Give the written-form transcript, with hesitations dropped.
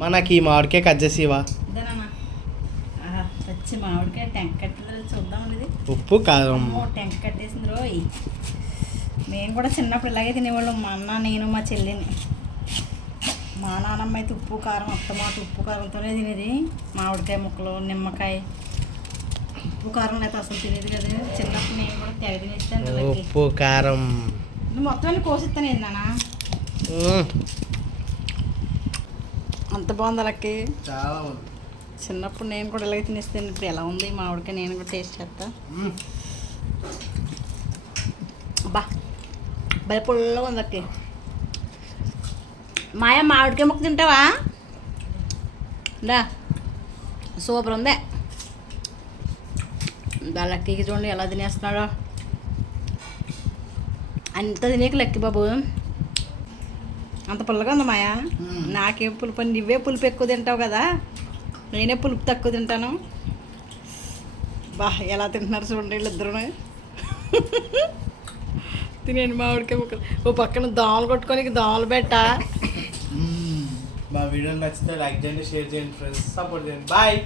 మనకి ఈ మామిడికాయ కట్ చేసి ఇవా పచ్చి మామిడికాయ టెంక కట్టిందో చూద్దాం ఇది. ఉప్పు కారం టెంక కట్టేసింది రోయ్. మేము కూడా చిన్నప్పుడు ఇలాగే తినేవాళ్ళం, మా అన్న నేను మా చెల్లిని. మా నాన్నమ్మ అయితే ఉప్పు కారం అత్తమాట ఉప్పు కారంతోనే తినేది. మామిడికాయ ముక్కలు నిమ్మకాయ ఉప్పు కారం అయితే అసలు తినేది కదా. చిన్నప్పుడు నేను కూడా తెగ తినేస్తాను. ఉప్పు కారం నువ్వు మొత్తం అన్ని కోసిస్తాను ఏందన్నా, అంత బాగుంది అలాకి. చాలా చిన్నప్పుడు నేను కూడా ఇలాగే తినేస్తాను. ఇప్పుడు ఎలా ఉంది మామిడికాయ నేను కూడా టేస్ట్ చేస్తా. బా భలే పుల్లగా ఉంది అక్కి. మాయా మామిడికాయ ముక్క తింటావా? దా సూపర్ ఉందే. లక్కీకి చూడండి ఎలా తినేస్తున్నాడో. అంత తినేక లక్కీ బాబు, అంత పుల్లగా ఉంది మాయా. నాకేం పులుపు, నువ్వే పులుపు ఎక్కువ తింటావు కదా, నేనే పులుపు తక్కువ తింటాను. బా ఎలా తింటున్నారు చూడండి వీళ్ళిద్దరూ. తినేయండి మామిడికాయ ముక్కలు. ఓ పక్కన దోమలు కొట్టుకొని దోమలు పెట్ట. మా వీడియో నచ్చితే లైక్ చేయండి, షేర్ చేయండి ఫ్రెండ్స్, సపోర్ట్ చేయండి. బాయ్.